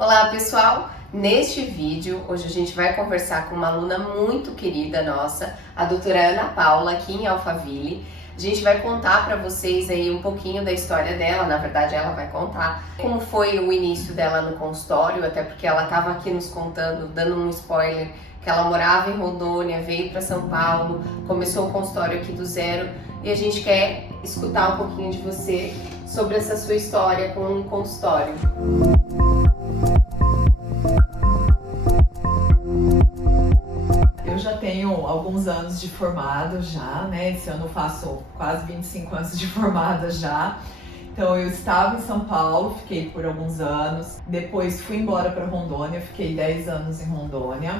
Olá pessoal, neste vídeo hoje a gente vai conversar com uma aluna muito querida nossa, a doutora Ana Paula, aqui em Alphaville. A gente vai contar para vocês aí um pouquinho da história dela, na verdade ela vai contar como foi o início dela no consultório, até porque ela estava aqui nos contando, dando um spoiler, que ela morava em Rondônia, veio para São Paulo, começou o consultório aqui do zero e a gente quer escutar um pouquinho de você sobre essa sua história com o consultório. Eu já tenho alguns anos de formada já, né? Esse ano eu faço quase 25 anos de formada já. Então eu estava em São Paulo, fiquei por alguns anos. Depois fui embora para Rondônia, fiquei 10 anos em Rondônia.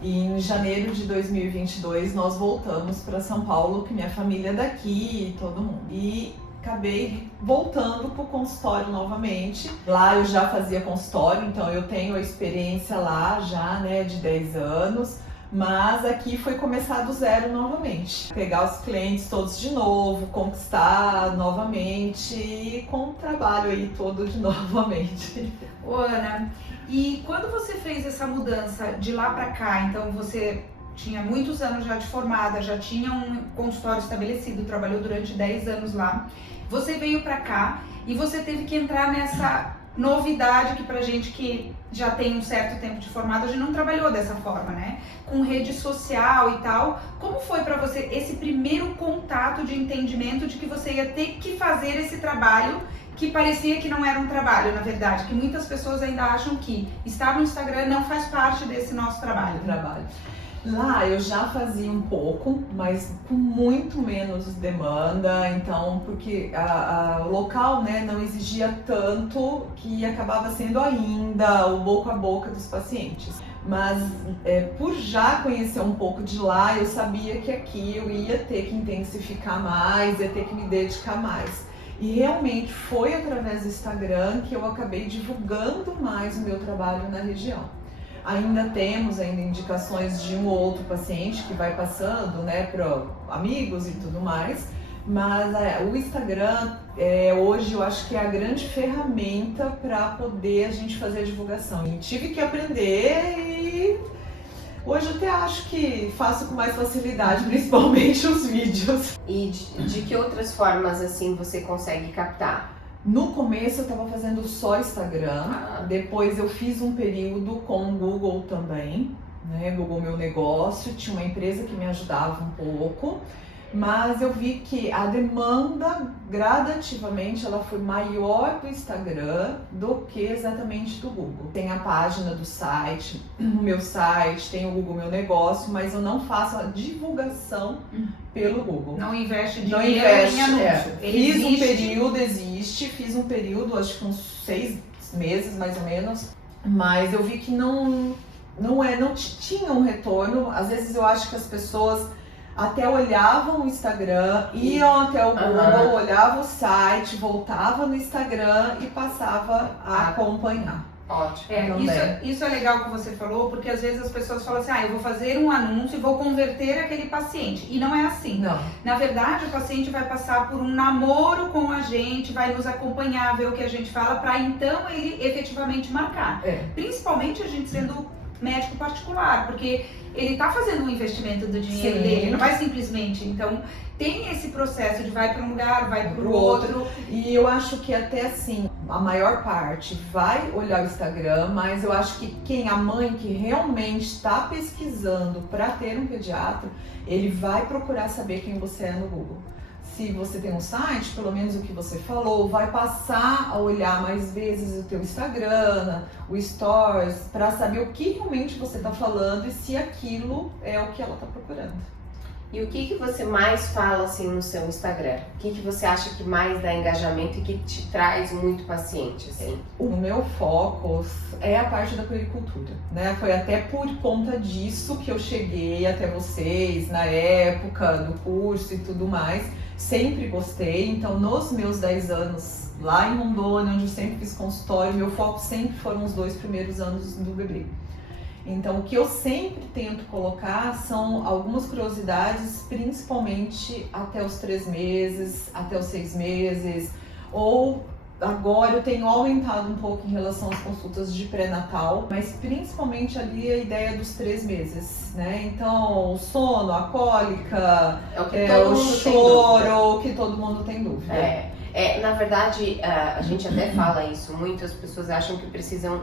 E em janeiro de 2022 nós voltamos para São Paulo, que minha família é daqui e todo mundo. E acabei voltando para o consultório novamente. Lá eu já fazia consultório, então eu tenho a experiência lá já, né, de 10 anos. Mas aqui foi começar do zero novamente. Pegar os clientes todos de novo, conquistar novamente e com o trabalho aí todo de novamente. Ô Ana, e quando você fez essa mudança de lá para cá, então você tinha muitos anos já de formada, já tinha um consultório estabelecido, trabalhou durante 10 anos lá, você veio para cá e você teve que entrar nessa novidade que pra gente que já tem um certo tempo de formado, a gente não trabalhou dessa forma, né? Com rede social e tal. Como foi pra você esse primeiro contato de entendimento de que você ia ter que fazer esse trabalho que parecia que não era um trabalho, na verdade, que muitas pessoas ainda acham que estar no Instagram não faz parte desse nosso trabalho. Lá eu já fazia um pouco, mas com muito menos demanda, então, porque o local, né, não exigia tanto que acabava sendo ainda o boca a boca dos pacientes. Mas por já conhecer um pouco de lá, eu sabia que aqui eu ia ter que intensificar mais, ia ter que me dedicar mais. E realmente foi através do Instagram que eu acabei divulgando mais o meu trabalho na região. Ainda temos indicações de um ou outro paciente que vai passando, né, para amigos e tudo mais, mas o Instagram hoje eu acho que é a grande ferramenta para poder a gente fazer a divulgação. E tive que aprender e hoje eu até acho que faço com mais facilidade, principalmente os vídeos. E de que outras formas assim você consegue captar? No começo eu estava fazendo só Instagram, depois eu fiz um período com o Google também, né? Google Meu Negócio, tinha uma empresa que me ajudava um pouco, mas eu vi que a demanda gradativamente ela foi maior do Instagram do que exatamente do Google. Tem a página do site, o meu site, tem o Google Meu Negócio, mas eu não faço a divulgação pelo Google. Não investe dinheiro em anúncio. Fiz um período, acho que uns 6 meses mais ou menos, mas eu vi que não tinha um retorno. Às vezes eu acho que as pessoas até olhavam o Instagram, iam até o Google, olhavam o site, voltavam no Instagram e passava a acompanhar. Ótimo. Isso é legal que você falou, porque às vezes as pessoas falam assim, eu vou fazer um anúncio e vou converter aquele paciente. E não é assim. Não. Na verdade, o paciente vai passar por um namoro com a gente, vai nos acompanhar, ver o que a gente fala, para então ele efetivamente marcar. Principalmente a gente sendo médico particular, porque ele está fazendo um investimento do dinheiro dele, não vai simplesmente. Então, tem esse processo de vai para um lugar, vai para o outro. E eu acho que até assim, a maior parte vai olhar o Instagram, mas eu acho que a mãe que realmente está pesquisando para ter um pediatra, ele vai procurar saber quem você é no Google. Se você tem um site, pelo menos o que você falou, vai passar a olhar mais vezes o teu Instagram, o Stories, para saber o que realmente você está falando e se aquilo é o que ela está procurando. E o que você mais fala assim no seu Instagram? O que você acha que mais dá engajamento e que te traz muito paciente assim? O meu foco é a parte da puericultura, né? Foi até por conta disso que eu cheguei até vocês na época do curso e tudo mais. Sempre gostei, então nos meus 10 anos lá em Rondônia, onde eu sempre fiz consultório, meu foco sempre foram os 2 primeiros anos do bebê. Então o que eu sempre tento colocar são algumas curiosidades, principalmente até os 3 meses, até os 6 meses, ou agora eu tenho aumentado um pouco em relação às consultas de pré-natal, mas principalmente ali a ideia dos 3 meses, né? Então, o sono, a cólica, É o que todo o mundo tem choro, que todo mundo tem dúvida. Na verdade, a gente até fala isso, muitas pessoas acham que precisam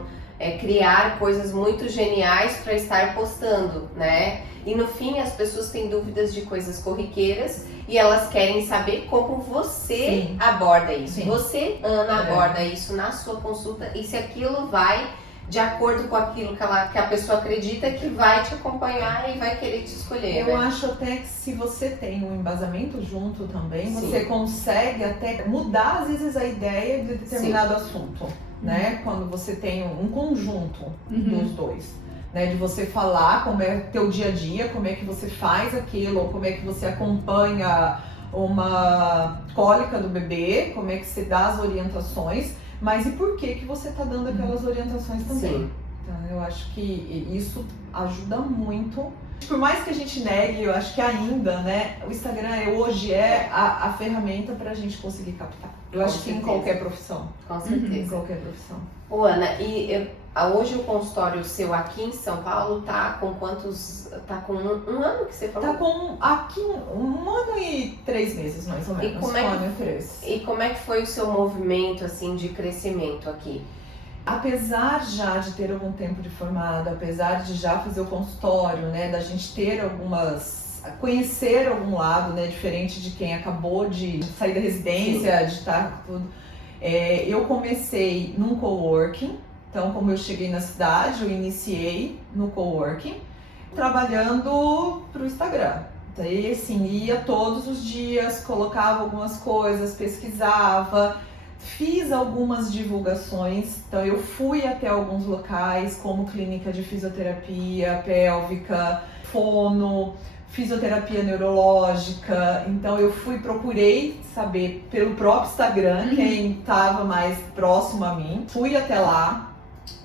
criar coisas muito geniais para estar postando, né? E no fim as pessoas têm dúvidas de coisas corriqueiras e elas querem saber como você Sim. aborda isso. Sim. Você, Ana, aborda isso na sua consulta e se aquilo vai de acordo com aquilo que a pessoa acredita que vai te acompanhar e vai querer te escolher. Eu acho até que se você tem um embasamento junto também, Sim. você consegue até mudar às vezes a ideia de determinado assunto, né? Quando você tem um conjunto dos dois, né? De você falar como é teu dia a dia, como é que você faz aquilo, ou como é que você acompanha uma cólica do bebê, como é que você dá as orientações, mas e por que você está dando aquelas orientações também? Sim. Então, eu acho que isso ajuda muito. Por mais que a gente negue, eu acho que ainda, né, o Instagram hoje é a ferramenta para a gente conseguir captar. Eu Com acho que em certeza. qualquer profissão. Com Em certeza. qualquer profissão. Ô, Ana, hoje o consultório seu aqui em São Paulo tá com quantos? Tá com um ano que você falou? Tá com aqui 1 ano e 3 meses, mais ou menos. como é 1 que- ano e 3. E como é que foi o seu movimento, assim, de crescimento aqui? Apesar já de ter algum tempo de formado, apesar de já fazer o consultório, né, da gente ter conhecer algum lado, né, diferente de quem acabou de sair da residência, de estar tudo. Eu comecei num coworking, então como eu cheguei na cidade, eu iniciei no coworking, trabalhando pro Instagram. Daí, assim, ia todos os dias, colocava algumas coisas, pesquisava, fiz algumas divulgações, então eu fui até alguns locais, como clínica de fisioterapia pélvica, fono, fisioterapia neurológica, então eu procurei saber pelo próprio Instagram quem estava mais próximo a mim, fui até lá,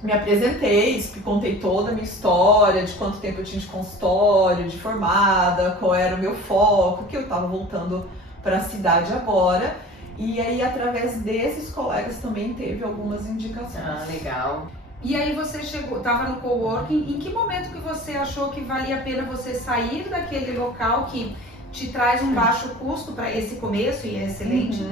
me apresentei, contei toda a minha história, de quanto tempo eu tinha de consultório, de formada, qual era o meu foco, que eu estava voltando para a cidade agora. E aí, através desses colegas, também teve algumas indicações. Ah, legal. E aí você estava no coworking, em que momento que você achou que valia a pena você sair daquele local que te traz um baixo custo para esse começo e é excelente,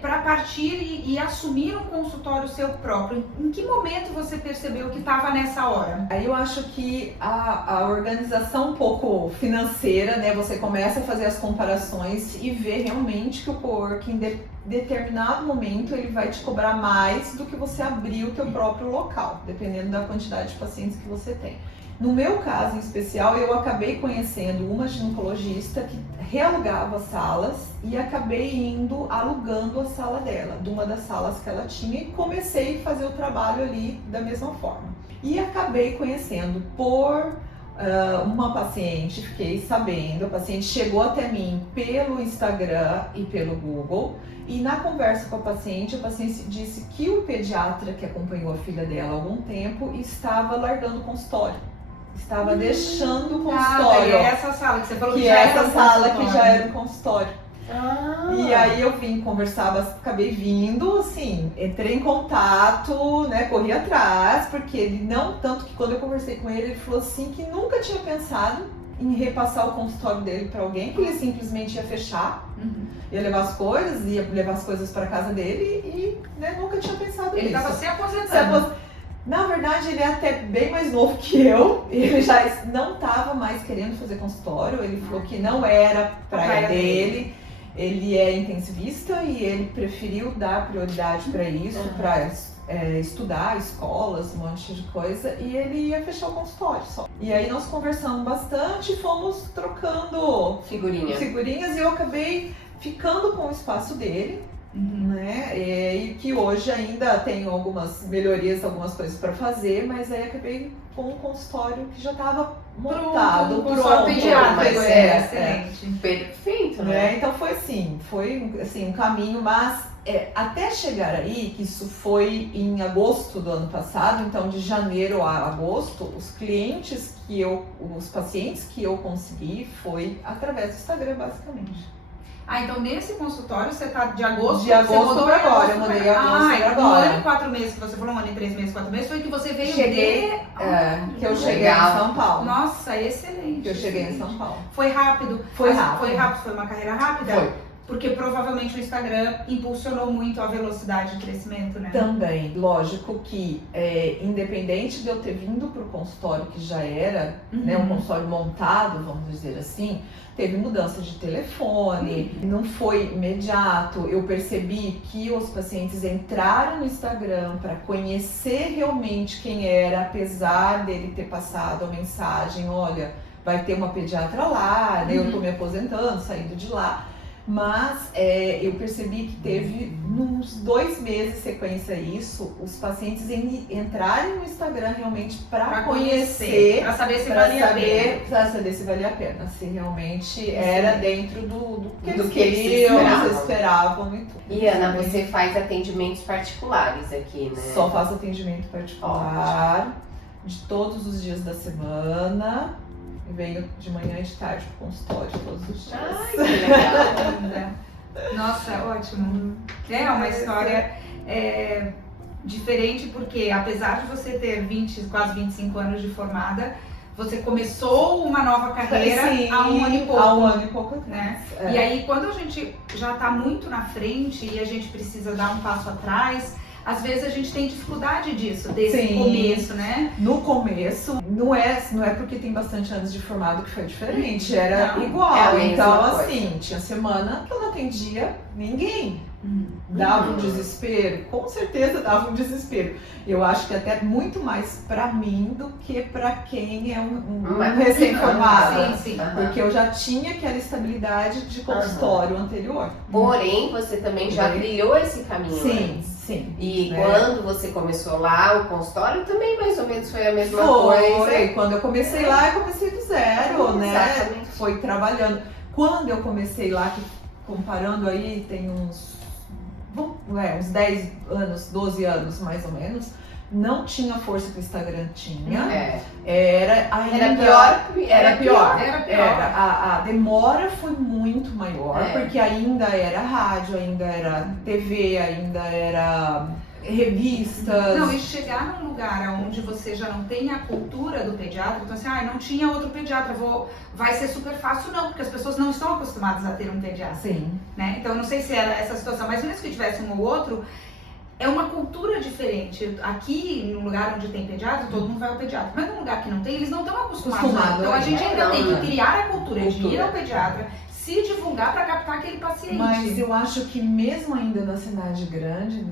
para partir e assumir um consultório seu próprio? Em que momento você percebeu que estava nessa hora? Aí eu acho que a organização um pouco financeira, né? Você começa a fazer as comparações e ver realmente que o coworking, em determinado momento, ele vai te cobrar mais do que você abrir o teu próprio local, dependendo da quantidade de pacientes que você tem. No meu caso em especial, eu acabei conhecendo uma ginecologista que realugava salas e acabei alugando a sala dela, de uma das salas que ela tinha, e comecei a fazer o trabalho ali da mesma forma. E acabei conhecendo por uma paciente, fiquei sabendo, a paciente chegou até mim pelo Instagram e pelo Google, e na conversa com a paciente disse que o pediatra que acompanhou a filha dela há algum tempo estava largando o consultório. Estava deixando o consultório. É essa sala que você falou que que já essa era um sala que consultório. já era um consultório. Ah. E aí eu vim conversar, acabei vindo, assim, entrei em contato, né, corri atrás, porque ele não, tanto que quando eu conversei com ele falou assim que nunca tinha pensado em repassar o consultório dele para alguém, que ele simplesmente ia fechar, ia levar as coisas para casa dele e né, nunca tinha pensado Ele nisso. estava se aposentando. Na verdade, ele é até bem mais novo que eu. Ele já não estava mais querendo fazer consultório. Ele falou que não era praia dele. Ele é intensivista e ele preferiu dar prioridade para isso, para estudar escolas, um monte de coisa. E ele ia fechar o consultório só. E aí nós conversamos bastante e fomos trocando figurinhas e eu acabei ficando com o espaço dele. Né? E que hoje ainda tenho algumas melhorias, algumas coisas para fazer, mas aí acabei com um consultório que já estava montado, pronto. Pediátrico, excelente. Perfeito, né? Então foi assim um caminho, mas até chegar aí, que isso foi em agosto do ano passado, então de janeiro a agosto, os pacientes que eu consegui foi através do Instagram, basicamente. Ah, então nesse consultório você tá de agosto? De agosto você mudou pra agora, agosto eu mudei pra- agosto pra no agora. ano e 4 meses que você falou, 1 ano e 3 meses, 4 meses, foi que você veio Cheguei, de... que eu cheguei Legal. em São Paulo. Nossa, excelente. Que eu cheguei em excelente. São Paulo. Foi rápido? Foi rápido. Foi rápido, foi uma carreira rápida? Foi. Porque provavelmente o Instagram impulsionou muito a velocidade de crescimento, né? Também, lógico que, independente de eu ter vindo para o consultório, que já era né, um consultório montado, vamos dizer assim, teve mudança de telefone, não foi imediato. Eu percebi que os pacientes entraram no Instagram para conhecer realmente quem era, apesar dele ter passado a mensagem, olha, vai ter uma pediatra lá, né, eu estou me aposentando, saindo de lá. Mas eu percebi que teve, uns 2 meses sequência isso, os pacientes entrarem no Instagram realmente para conhecer, para saber se para valia a pena. saber se valia a pena, se realmente era dentro do que Do eles que eles queriam, esperavam. eles esperavam e tudo. E Ana, você faz atendimentos particulares aqui, né? Só faço atendimento particular, de todos os dias da semana. E venho de manhã e de tarde pro consultório todos os dias. Ai, que legal. Linda. Nossa, ótimo. É uma história diferente porque, apesar de você ter quase 25 anos de formada, você começou uma nova carreira Sim, há 1 ano e pouco. Há 1 ano e pouco, Né? É. E aí, quando a gente já está muito na frente e a gente precisa dar um passo atrás, às vezes a gente tem dificuldade disso, desse Sim. começo, né? No começo, não é porque tem bastante anos de formado que foi diferente, era Não, igual. é a mesma Então, coisa. assim, tinha semana que eu não atendia ninguém. Dava um desespero, com certeza dava um desespero. Eu acho que até muito mais pra mim do que pra quem é um recém-formado. Sim, sim. Porque eu já tinha aquela estabilidade de consultório anterior. Porém, você também já trilhou esse caminho, Sim, né? sim. E né? quando você começou lá, o consultório também mais ou menos foi a mesma Foi. coisa. Quando eu comecei lá, eu comecei do zero, né? Exatamente. Foi trabalhando. Quando eu comecei lá, comparando aí, tem uns 10 anos, 12 anos mais ou menos, não tinha a força que o Instagram tinha. Era pior. A demora foi muito maior, porque ainda era rádio, ainda era TV, ainda era revistas. Não, e chegar num lugar onde você já não tem a cultura do pediatra, então assim, não tinha outro pediatra, vai ser super fácil, não, porque as pessoas não estão acostumadas a ter um pediatra. Sim. Né? Então eu não sei se era essa situação, mas mesmo que tivesse um ou outro, é uma cultura diferente. Aqui, no lugar onde tem pediatra, todo mundo vai ao pediatra. Mas num lugar que não tem, eles não estão acostumados. Então a gente ainda tem que criar a cultura de ir ao pediatra, se divulgar para captar aquele paciente. Mas eu acho que mesmo ainda na cidade grande,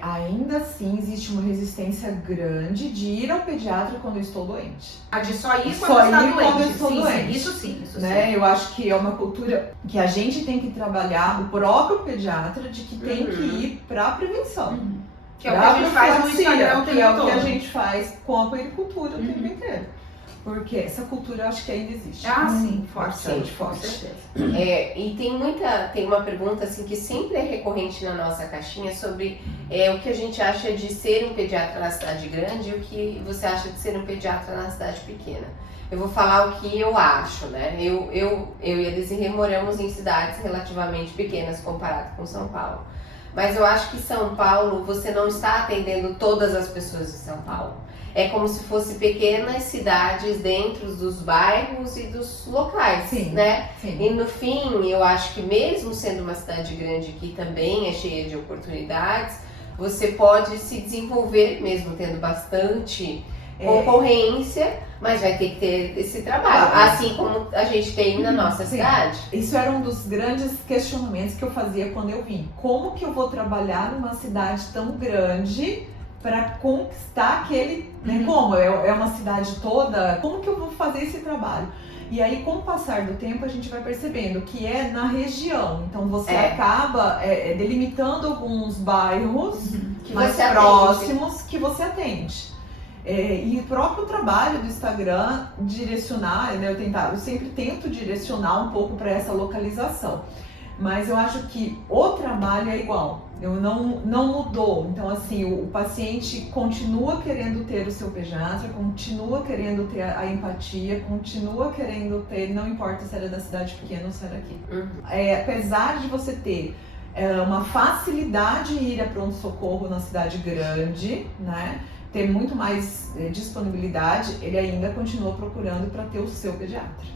ainda assim existe uma resistência grande de ir ao pediatra quando eu estou doente. A de só ir Só quando está ir doente. quando eu estou Sim, doente. isso sim. Né? Eu acho que é uma cultura que a gente tem que trabalhar, o próprio pediatra, de que tem que ir para prevenção. Que é o que a gente faz no Instagram o tempo que é o que a todo. gente faz com a puericultura o tempo inteiro. Porque essa cultura eu acho que ainda existe. Sim, Bastante com forte. certeza. E tem uma pergunta assim que sempre é recorrente na nossa caixinha sobre o que a gente acha de ser um pediatra na cidade grande e o que você acha de ser um pediatra na cidade pequena. Eu vou falar o que eu acho, né? Eu e a Desirê moramos em cidades relativamente pequenas comparado com São Paulo. Mas eu acho que São Paulo, você não está atendendo todas as pessoas de São Paulo. É como se fossem pequenas cidades dentro dos bairros e dos locais, né? Sim. E no fim, eu acho que mesmo sendo uma cidade grande que também é cheia de oportunidades, você pode se desenvolver mesmo tendo bastante concorrência, mas vai ter que ter esse trabalho, assim como a gente tem na nossa cidade. Isso era um dos grandes questionamentos que eu fazia quando eu vim. Como que eu vou trabalhar numa cidade tão grande para conquistar aquele, né? Como é uma cidade toda, como que eu vou fazer esse trabalho? E aí, com o passar do tempo, a gente vai percebendo que é na região. Então, você acaba delimitando alguns bairros mais próximos que você atende. E o próprio trabalho do Instagram, direcionar, né? Eu sempre tento direcionar um pouco para essa localização. Mas eu acho que o trabalho é igual, não mudou. Então, assim, o paciente continua querendo ter o seu pediatra, continua querendo ter a empatia, continua querendo ter, não importa se era da cidade pequena ou se era aqui. Apesar de você ter uma facilidade em ir a pronto-socorro na cidade grande, né? Ter muito mais disponibilidade, ele ainda continua procurando para ter o seu pediatra.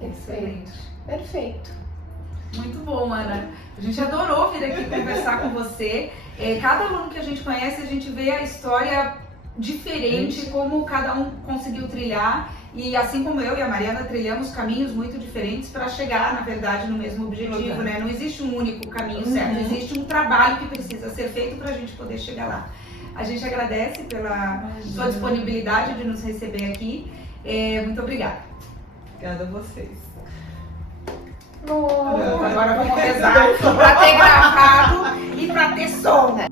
Excelente. Perfeito. Muito bom, Ana. A gente adorou vir aqui conversar com você. Cada aluno que a gente conhece, a gente vê a história diferente, como cada um conseguiu trilhar. E assim como eu e a Mariana trilhamos caminhos muito diferentes para chegar, na verdade, no mesmo objetivo, né? Não existe um único caminho certo, existe um trabalho que precisa ser feito para a gente poder chegar lá. A gente agradece pela sua disponibilidade de nos receber aqui. Muito obrigada. Obrigada a vocês. Agora vamos rezar para ter gravado e para ter som.